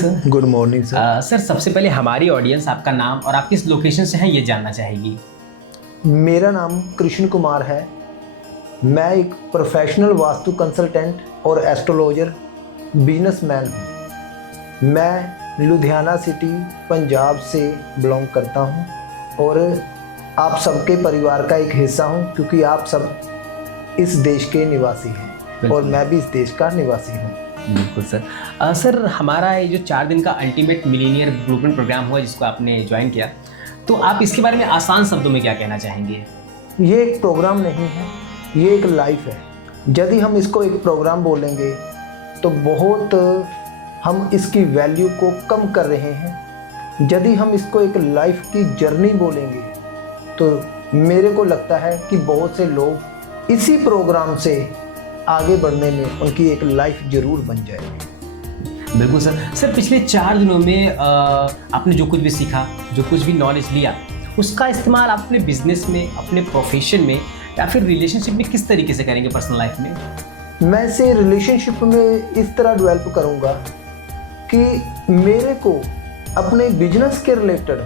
Sir. Good morning sir. Sir सबसे पहले हमारी ऑडियंस आपका नाम और आप किस लोकेशन से हैं ये जानना चाहेगी। मेरा नाम कृष्ण कुमार है। मैं एक प्रोफेशनल वास्तु कंसल्टेंट और एस्ट्रोलॉजर बिजनेसमैन हूँ। मैं लुधियाना सिटी पंजाब से बिलोंग करता हूँ और आप सबके परिवार का एक हिस्सा हूँ, क्योंकि आप सब इस देश के निवासी हैं और मैं भी इस देश का निवासी हूँ। बिल्कुल सर। सर हमारा ये जो 4 दिन का अल्टीमेट मिलीनियर ब्लूप्रिंट प्रोग्राम हुआ जिसको आपने ज्वाइन किया, तो आप इसके बारे में आसान शब्दों में क्या कहना चाहेंगे। ये एक प्रोग्राम नहीं है, ये एक लाइफ है। यदि हम इसको एक प्रोग्राम बोलेंगे तो बहुत हम इसकी वैल्यू को कम कर रहे हैं। यदि हम इसको एक लाइफ की जर्नी बोलेंगे तो मेरे को लगता है कि बहुत से लोग इसी प्रोग्राम से आगे बढ़ने में उनकी एक लाइफ जरूर बन जाएगी। बिल्कुल सर। सर पिछले 4 दिनों में आपने जो कुछ भी सीखा, जो कुछ भी नॉलेज लिया, उसका इस्तेमाल आप अपने बिजनेस में, अपने प्रोफेशन में या फिर रिलेशनशिप में किस तरीके से करेंगे पर्सनल लाइफ में। मैं इसे रिलेशनशिप में इस तरह डेवलप करूँगा कि मेरे को अपने बिजनेस के रिलेटेड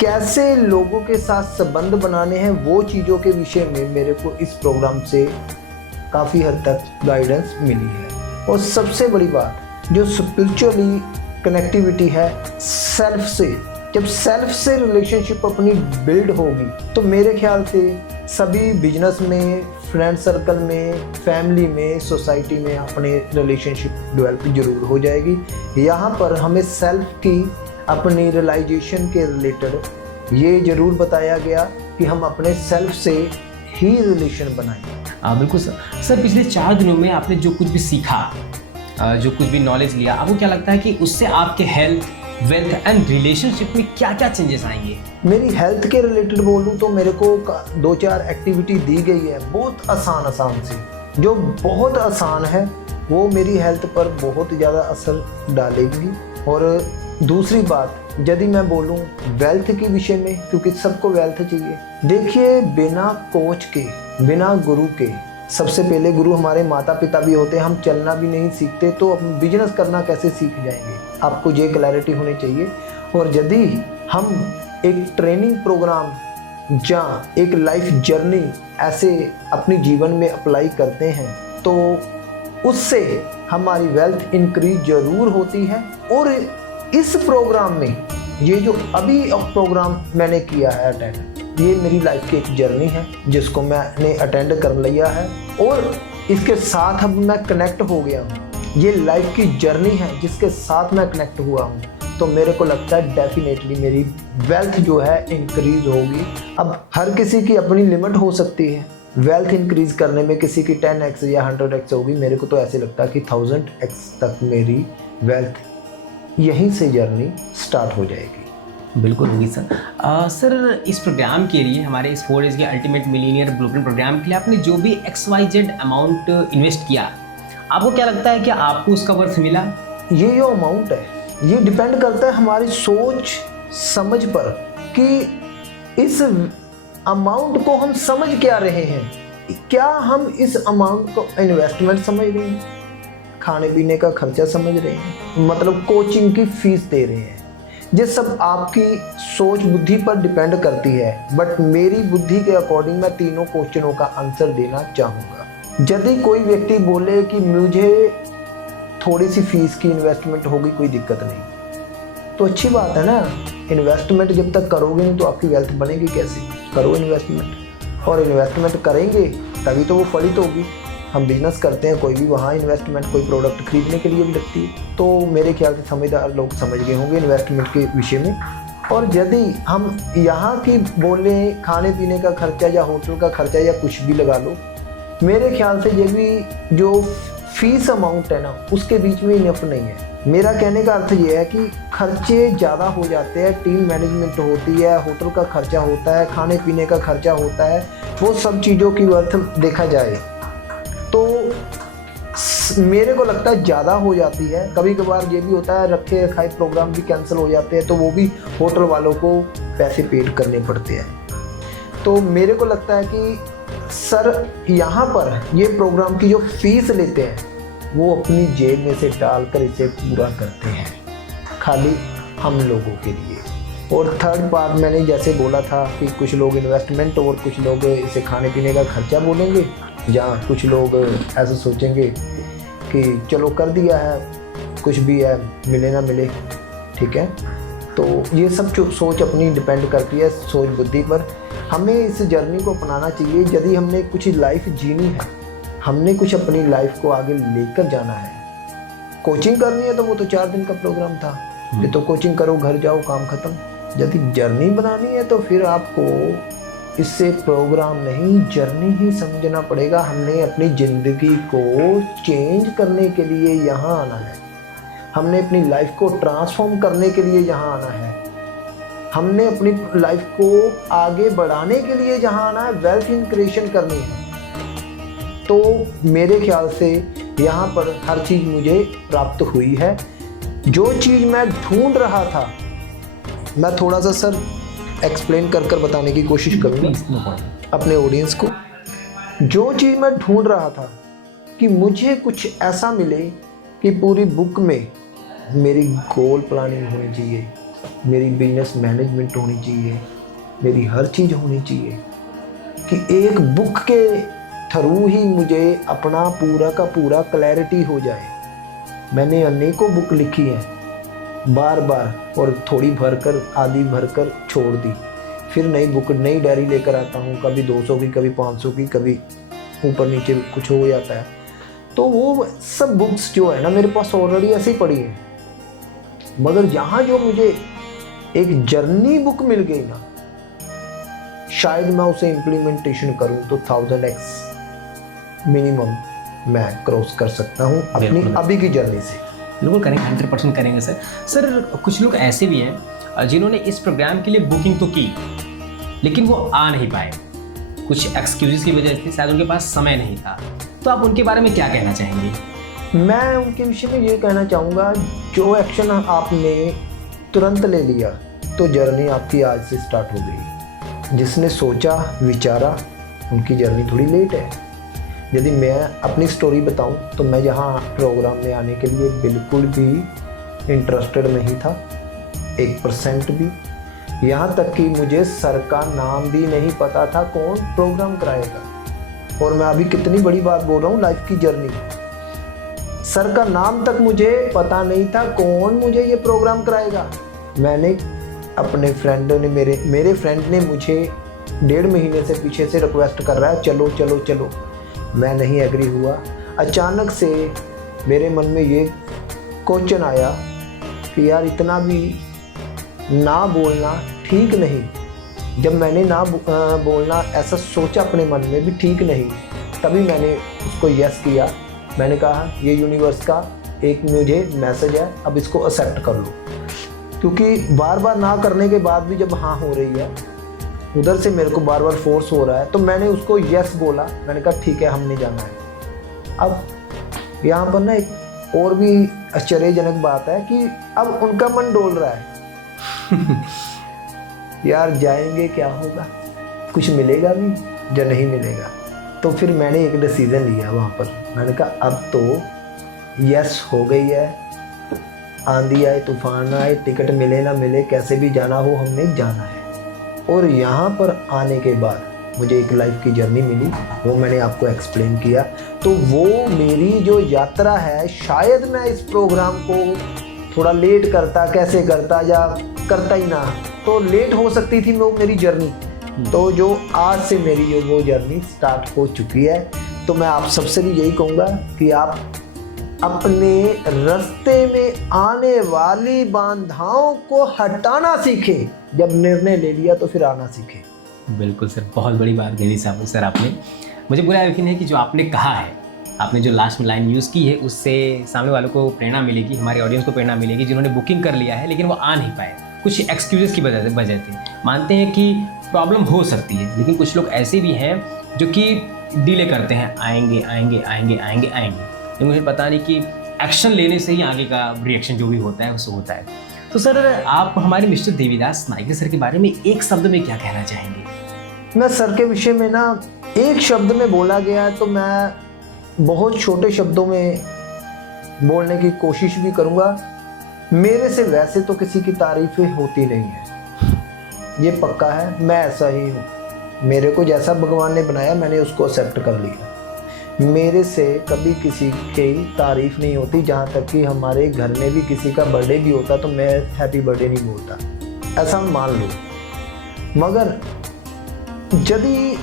कैसे लोगों के साथ संबंध बनाने हैं, वो चीज़ों के विषय में मेरे को इस प्रोग्राम से काफ़ी हद तक गाइडेंस मिली है। और सबसे बड़ी बात जो स्पिरिचुअली कनेक्टिविटी है सेल्फ से, जब सेल्फ से रिलेशनशिप अपनी बिल्ड होगी तो मेरे ख्याल से सभी बिजनेस में, फ्रेंड सर्कल में, फैमिली में, सोसाइटी में अपने रिलेशनशिप डेवलप जरूर हो जाएगी। यहाँ पर हमें सेल्फ की अपनी रियलाइजेशन के रिलेटेड ये जरूर बताया गया कि हम अपने सेल्फ से ही रिलेशन बनाएं। बिल्कुल सर। सर पिछले 4 दिनों में आपने जो कुछ भी सीखा, जो कुछ भी नॉलेज लिया, आपको क्या लगता है कि उससे आपके हेल्थ, वेल्थ एंड रिलेशनशिप में क्या क्या चेंजेस आएंगे। मेरी हेल्थ के रिलेटेड बोलूँ तो मेरे को 2-4 एक्टिविटी दी गई है, बहुत आसान सी, जो बहुत आसान है वो मेरी हेल्थ पर बहुत ज़्यादा असर डालेगी। और दूसरी बात यदि मैं बोलूँ वेल्थ के विषय में, क्योंकि सबको वेल्थ चाहिए। देखिए बिना कोच के, बिना गुरु के, सबसे पहले गुरु हमारे माता पिता भी होते हैं, हम चलना भी नहीं सीखते तो हम बिजनेस करना कैसे सीख जाएंगे। आपको ये क्लैरिटी होनी चाहिए। और यदि हम एक ट्रेनिंग प्रोग्राम या एक लाइफ जर्नी ऐसे अपने जीवन में अप्लाई करते हैं तो उससे हमारी वेल्थ इंक्रीज जरूर होती है। और इस प्रोग्राम में ये जो अभी प्रोग्राम मैंने किया है अटेंड, ये मेरी लाइफ की एक जर्नी है जिसको मैंने अटेंड कर लिया है और इसके साथ अब मैं कनेक्ट हो गया हूँ। ये लाइफ की जर्नी है जिसके साथ मैं कनेक्ट हुआ हूँ, तो मेरे को लगता है डेफिनेटली मेरी वेल्थ जो है इंक्रीज होगी। अब हर किसी की अपनी लिमिट हो सकती है वेल्थ इंक्रीज करने में, किसी की 10x या 100x होगी। मेरे को तो ऐसे लगता है कि 1000x तक मेरी वेल्थ यहीं से जर्नी स्टार्ट हो जाएगी। बिल्कुल होगी सर। सर इस प्रोग्राम के लिए, हमारे इस 4 डेज के अल्टीमेट मिलीनियर ब्लूप्रिंट प्रोग्राम के लिए आपने जो भी XYZ अमाउंट इन्वेस्ट किया, आपको क्या लगता है कि आपको उसका वर्थ मिला। ये जो अमाउंट है ये डिपेंड करता है हमारी सोच समझ पर कि इस अमाउंट को हम समझ क्या रहे हैं। क्या हम इस अमाउंट को इन्वेस्टमेंट समझ रहे हैं, खाने पीने का खर्चा समझ रहे हैं, मतलब कोचिंग की फीस दे रहे हैं। ये सब आपकी सोच बुद्धि पर डिपेंड करती है। बट मेरी बुद्धि के अकॉर्डिंग मैं तीनों क्वेश्चनों का आंसर देना चाहूँगा। यदि कोई व्यक्ति बोले कि मुझे थोड़ी सी फीस की इन्वेस्टमेंट होगी, कोई दिक्कत नहीं, तो अच्छी बात है ना। इन्वेस्टमेंट जब तक करोगे नहीं तो आपकी वेल्थ बनेगी कैसे। करो इन्वेस्टमेंट, और इन्वेस्टमेंट करेंगे तभी तो वो फलित होगी। हम बिजनेस करते हैं, कोई भी वहाँ इन्वेस्टमेंट कोई प्रोडक्ट खरीदने के लिए भी लगती है। तो मेरे ख्याल से समझदार लोग समझ गए होंगे इन्वेस्टमेंट के विषय में। और यदि हम यहाँ की बोले खाने पीने का खर्चा या होटल का खर्चा या कुछ भी लगा लो, मेरे ख्याल से ये भी जो फीस अमाउंट है ना उसके बीच में इनफ नहीं है। मेरा कहने का अर्थ ये है कि खर्चे ज़्यादा हो जाते हैं, टीम मैनेजमेंट होती है, होटल का खर्चा होता है, खाने पीने का खर्चा होता है, वो सब चीज़ों की वर्थ देखा जाए तो मेरे को लगता है ज़्यादा हो जाती है। कभी कभार ये भी होता है रखे रखाए प्रोग्राम भी कैंसिल हो जाते हैं तो वो भी होटल वालों को पैसे पेड करने पड़ते हैं। तो मेरे को लगता है कि सर यहाँ पर ये प्रोग्राम की जो फीस लेते हैं वो अपनी जेब में से डालकर इसे पूरा करते हैं। खाली हम लोगों के लिए। और थर्ड पार्ट मैंने जैसे बोला था कि कुछ लोग इन्वेस्टमेंट और कुछ लोग इसे खाने पीने का खर्चा बोलेंगे, या कुछ लोग ऐसा सोचेंगे कि चलो कर दिया है, कुछ भी है, मिले ना मिले, ठीक है। तो ये सब सोच अपनी डिपेंड करती है, सोच बुद्धि पर। हमें इस जर्नी को अपनाना चाहिए। यदि हमने कुछ लाइफ जीनी है, हमने कुछ अपनी लाइफ को आगे लेकर जाना है। कोचिंग करनी है तो वो तो 4 दिन का प्रोग्राम था, ये तो कोचिंग करो, घर जाओ, काम खत्म। यदि जर्नी बनानी है तो फिर आपको इससे प्रोग्राम नहीं, जर्नी ही समझना पड़ेगा। हमने अपनी ज़िंदगी को चेंज करने के लिए यहाँ आना है, हमने अपनी लाइफ को ट्रांसफॉर्म करने के लिए यहाँ आना है, हमने अपनी लाइफ को आगे बढ़ाने के लिए जहाँ आना है, वेल्थ इन क्रिएशन करनी है। तो मेरे ख्याल से यहाँ पर हर चीज़ मुझे प्राप्त हुई है। जो चीज़ मैं ढूंढ रहा था, मैं थोड़ा सा सर एक्सप्लेन कर कर बताने की कोशिश करूँगा अपने ऑडियंस को। जो चीज़ मैं ढूंढ रहा था कि मुझे कुछ ऐसा मिले कि पूरी बुक में मेरी गोल प्लानिंग होनी चाहिए, मेरी बिजनेस मैनेजमेंट होनी चाहिए, मेरी हर चीज़ होनी चाहिए, कि एक बुक के थ्रू ही मुझे अपना पूरा का पूरा क्लैरिटी हो जाए। मैंने अनेकों बुक लिखी हैं बार बार, और थोड़ी भरकर, आधी भरकर छोड़ दी। फिर नई बुक, नई डायरी लेकर आता हूँ, कभी 200 की, कभी 500 की, कभी ऊपर नीचे कुछ हो जाता है। तो वो सब बुक्स जो है ना मेरे पास ऑलरेडी ऐसे ही पड़ी हैं, मगर यहाँ जो मुझे एक जर्नी बुक मिल गई ना, शायद मैं उसे इम्प्लीमेंटेशन करूँ तो 1000x मिनिमम मैं क्रॉस कर सकता हूँ अपनी अभी की जर्नी से। बिल्कुल करेंगे, 100% करेंगे सर। सर कुछ लोग ऐसे भी हैं जिन्होंने इस प्रोग्राम के लिए बुकिंग तो की, लेकिन वो आ नहीं पाए, कुछ एक्सक्यूजेस की वजह से, शायद उनके पास समय नहीं था। तो आप उनके बारे में क्या कहना चाहेंगे? मैं उनके विषय में ये कहना चाहूँगा, जो एक्शन आपने तुरंत ले लिया तो जर्नी आपकी आज से स्टार्ट हो गई। जिसने सोचा विचारा, उनकी जर्नी थोड़ी लेट है। यदि मैं अपनी स्टोरी बताऊं तो मैं यहाँ प्रोग्राम में आने के लिए बिल्कुल भी इंटरेस्टेड नहीं था, 1% भी। यहाँ तक कि मुझे सर का नाम भी नहीं पता था कौन प्रोग्राम कराएगा। और मैं अभी कितनी बड़ी बात बोल रहा हूँ, लाइफ की जर्नी, सर का नाम तक मुझे पता नहीं था कौन मुझे ये प्रोग्राम कराएगा। मैंने अपने फ्रेंड ने, मेरे फ्रेंड ने मुझे 1.5 महीने से पीछे से रिक्वेस्ट कर रहा है, चलो चलो चलो। मैं नहीं एग्री हुआ। अचानक से मेरे मन में ये क्वेश्चन आया कि यार इतना भी ना बोलना ठीक नहीं। जब मैंने ना बोलना ऐसा सोचा अपने मन में भी ठीक नहीं, तभी मैंने उसको यस किया। मैंने कहा ये यूनिवर्स का एक मुझे मैसेज है, अब इसको एक्सेप्ट कर लो। क्योंकि बार बार ना करने के बाद भी जब हाँ हो रही है, उधर से मेरे को बार बार फोर्स हो रहा है, तो मैंने उसको यस बोला। मैंने कहा ठीक है, हमने जाना है। अब यहाँ पर ना एक और भी आश्चर्यजनक बात है कि अब उनका मन डोल रहा है यार जाएंगे, क्या होगा, कुछ मिलेगा भी या नहीं मिलेगा। तो फिर मैंने एक डिसीज़न लिया वहाँ पर। मैंने कहा अब तो यस हो गई है, आंधी आए तूफान आए, टिकट मिले ना मिले, कैसे भी जाना हो हमने जाना है। और यहाँ पर आने के बाद मुझे एक लाइफ की जर्नी मिली, वो मैंने आपको एक्सप्लेन किया। तो वो मेरी जो यात्रा है, शायद मैं इस प्रोग्राम को थोड़ा लेट करता, कैसे करता या करता ही ना, तो लेट हो सकती थी वो मेरी जर्नी। तो जो आज से मेरी वो जर्नी स्टार्ट हो चुकी है। तो मैं आप सबसे भी यही कहूँगा कि आप अपने रास्ते में आने वाली बाधाओं को हटाना सीखें। जब निर्णय ले लिया तो फिर आना सीखें। बिल्कुल सर, बहुत बड़ी बात कही सर आपने। मुझे पूरा यकीन है कि जो आपने कहा है, आपने जो लास्ट में लाइन यूज़ की है, उससे सामने वालों को प्रेरणा मिलेगी, हमारी ऑडियंस को प्रेरणा मिलेगी, जिन्होंने बुकिंग कर लिया है लेकिन वो आ नहीं पाए, कुछ एक्सक्यूजेस की वजह से। मानते हैं कि प्रॉब्लम हो सकती है, लेकिन कुछ लोग ऐसे भी हैं जो कि डिले करते हैं, आएंगे आएंगे आएंगे आएंगे आएंगे, लेकिन मुझे पता नहीं कि एक्शन लेने से ही आगे का रिएक्शन जो भी होता है उससे होता है। तो सर आप हमारे मिस्टर देवीदास नाइकर सर के बारे में एक शब्द में क्या कहना चाहेंगे? मैं सर के विषय में ना एक शब्द में बोला गया है तो मैं बहुत छोटे शब्दों में बोलने की कोशिश भी करूँगा। मेरे से वैसे तो किसी की तारीफें होती नहीं है, ये पक्का है, मैं ऐसा ही हूँ। मेरे को जैसा भगवान ने बनाया मैंने उसको एक्सेप्ट कर लिया। मेरे से कभी किसी की तारीफ नहीं होती, जहाँ तक कि हमारे घर में भी किसी का बर्थडे भी होता तो मैं हैप्पी बर्थडे नहीं बोलता, ऐसा मान लो। मगर यदि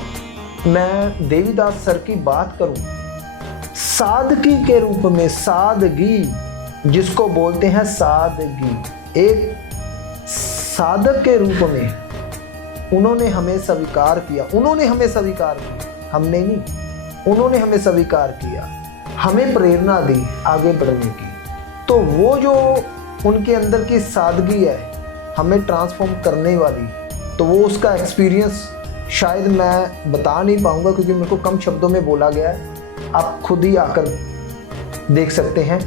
मैं देवीदास सर की बात करूं, सादगी के रूप में, सादगी जिसको बोलते हैं सादगी, एक साधक के रूप में उन्होंने हमें स्वीकार किया। उन्होंने हमें स्वीकार किया, हमने नहीं, उन्होंने हमें स्वीकार किया, हमें प्रेरणा दी आगे बढ़ने की। तो वो जो उनके अंदर की सादगी है हमें ट्रांसफॉर्म करने वाली, तो वो उसका एक्सपीरियंस शायद मैं बता नहीं पाऊंगा क्योंकि मेरे को कम शब्दों में बोला गया है। आप खुद ही आकर देख सकते हैं।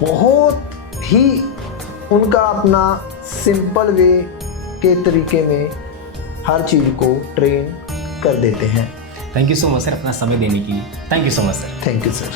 बहुत ही उनका अपना सिंपल वे के तरीके में हर चीज़ को ट्रेन कर देते हैं। Thank you so much sir अपना समय देने के लिए। Thank you so much sir. Thank you sir.